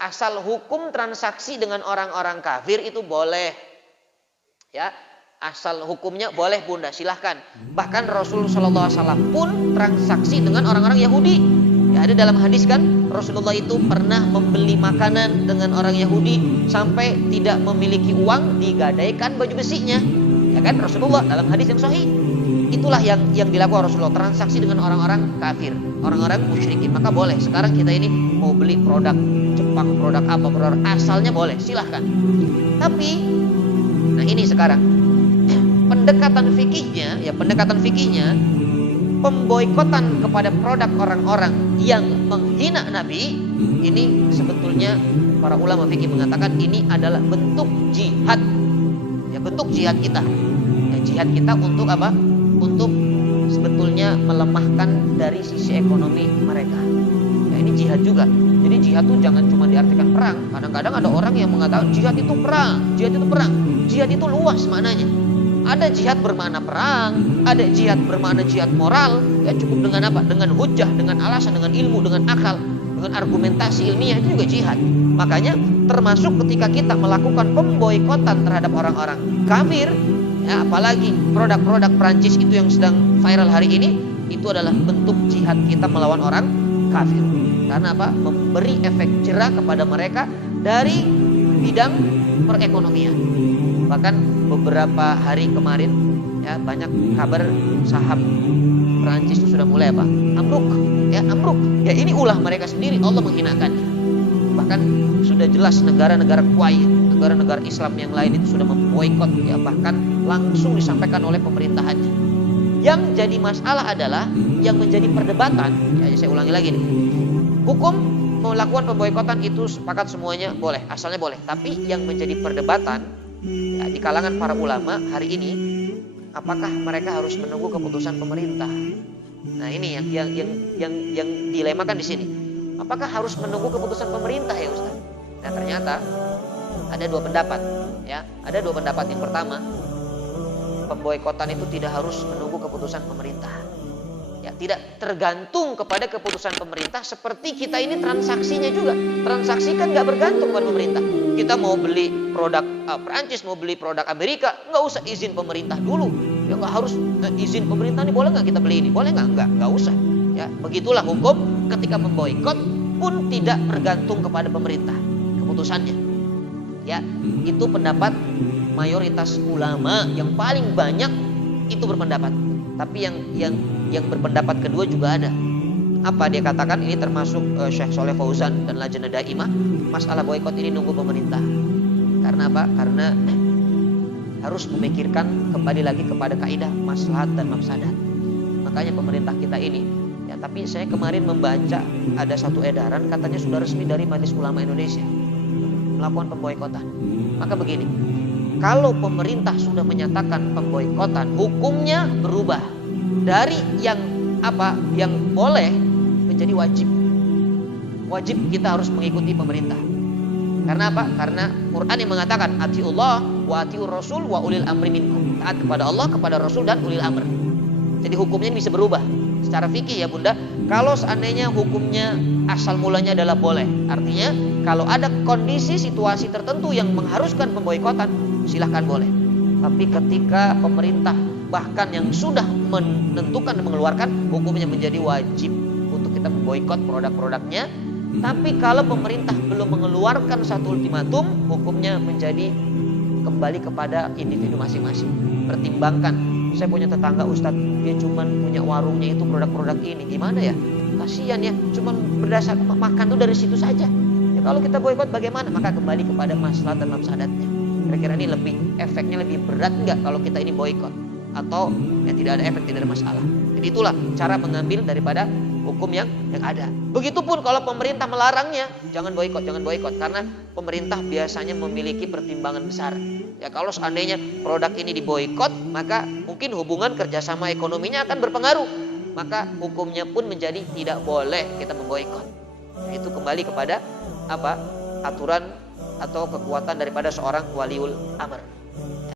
asal hukum transaksi dengan orang-orang kafir itu boleh. Ya, asal hukumnya boleh Bunda, silahkan. Bahkan Rasulullah SAW pun transaksi dengan orang-orang Yahudi. Ya, ada dalam hadis kan, Rasulullah itu pernah membeli makanan dengan orang Yahudi sampai tidak memiliki uang, digadaikan baju besinya. Ya kan, Rasulullah dalam hadis yang sahih. Itulah yang dilakukan Rasulullah, transaksi dengan orang-orang kafir, orang-orang musyrikin. Maka boleh. Sekarang kita ini mau beli produk Jepang, produk apa, produk asalnya boleh, silahkan. Tapi, nah ini sekarang pendekatan fikihnya, pemboikotan kepada produk orang-orang yang menghina Nabi, ini sebetulnya para ulama fikih mengatakan ini adalah bentuk jihad. Ya, bentuk jihad kita. Ya, jihad kita untuk apa? Untuk sebetulnya melemahkan dari sisi ekonomi mereka. Ya, ini jihad juga. Jadi jihad itu jangan cuma diartikan perang. Kadang-kadang ada orang yang mengatakan jihad itu perang, jihad itu perang. Jihad itu luas maknanya. Ada jihad bermakna perang, ada jihad bermakna jihad moral. Ya cukup dengan apa? Dengan hujah, dengan alasan, dengan ilmu, dengan akal, dengan argumentasi ilmiah, itu juga jihad. Makanya termasuk ketika kita melakukan pemboikotan terhadap orang-orang kafir, ya, apalagi produk-produk Prancis itu yang sedang viral hari ini, itu adalah bentuk jihad kita melawan orang kafir. Karena apa? Memberi efek jerah kepada mereka dari bidang perekonomian. Bahkan beberapa hari kemarin, ya, banyak kabar saham Prancis itu sudah mulai apa? Ambruk. Ya ini ulah mereka sendiri, Allah menghinakan. Bahkan sudah jelas negara-negara Kuwait, negara-negara Islam yang lain itu sudah memboikot, ya, bahkan langsung disampaikan oleh pemerintahannya. Yang jadi masalah adalah yang menjadi perdebatan, ya saya ulangi lagi nih. Hukum melakukan pemboikotan itu sepakat semuanya boleh, asalnya boleh. Tapi yang menjadi perdebatan, ya, di kalangan para ulama hari ini, apakah mereka harus menunggu keputusan pemerintah? Nah ini yang dilemakan di sini. Apakah harus menunggu keputusan pemerintah ya Ustaz? Nah ternyata ada dua pendapat, ya. Ada dua pendapat. Yang pertama, pemboikotan itu tidak harus menunggu keputusan pemerintah. Ya, tidak tergantung kepada keputusan pemerintah. Seperti kita ini transaksinya juga. Transaksi kan nggak bergantung pada pemerintah. Kita mau beli produk Prancis, mau beli produk Amerika, nggak usah izin pemerintah dulu. Ya nggak harus izin pemerintah nih, boleh nggak kita beli ini? Boleh nggak usah. Ya, begitulah hukum ketika memboikot pun tidak bergantung kepada pemerintah keputusannya. Ya, itu pendapat mayoritas ulama yang paling banyak itu berpendapat. Tapi yang berpendapat kedua juga ada. Apa dia katakan? Ini termasuk Syekh Shaleh Fauzan dan Lajnah Daimah. Masalah boikot ini nunggu pemerintah. Karena apa? Karena harus memikirkan kembali lagi kepada kaidah maslahat dan mafsadat. Makanya pemerintah kita ini, ya, tapi saya kemarin membaca ada satu edaran katanya sudah resmi dari Majelis Ulama Indonesia melakukan pemboikotan. Maka begini, kalau pemerintah sudah menyatakan pemboikotan, hukumnya berubah dari yang apa? Yang boleh menjadi wajib. Wajib kita harus mengikuti pemerintah. Karena apa? Karena Quran yang mengatakan atiullah wa atiur rasul wa ulil amri minkum. Taat kepada Allah, kepada Rasul dan ulil amr. Jadi hukumnya bisa berubah. Secara fikih ya Bunda, kalau seandainya hukumnya asal mulanya adalah boleh, artinya kalau ada kondisi situasi tertentu yang mengharuskan pemboikotan, silahkan boleh. Tapi ketika pemerintah bahkan yang sudah menentukan dan mengeluarkan, hukumnya menjadi wajib untuk kita memboikot produk-produknya. Tapi kalau pemerintah belum mengeluarkan satu ultimatum, hukumnya menjadi kembali kepada individu masing-masing. Pertimbangkan, saya punya tetangga Ustadz, dia cuma punya warungnya itu produk-produk ini, gimana ya? Kasihan ya, cuma berdasar makan tuh dari situ saja. Ya, kalau kita boikot bagaimana? Maka kembali kepada maslahat dan mafsadatnya. Kira-kira ini efeknya lebih berat enggak kalau kita ini boikot? Atau ya tidak ada efek, tidak ada masalah. Jadi itulah cara mengambil daripada hukum yang ada. Begitupun kalau pemerintah melarangnya, jangan boikot, karena pemerintah biasanya memiliki pertimbangan besar. Ya kalau seandainya produk ini diboikot, maka mungkin hubungan kerjasama ekonominya akan berpengaruh. Maka hukumnya pun menjadi tidak boleh kita memboikot. Nah, itu kembali kepada apa? Aturan atau kekuatan daripada seorang waliul amr.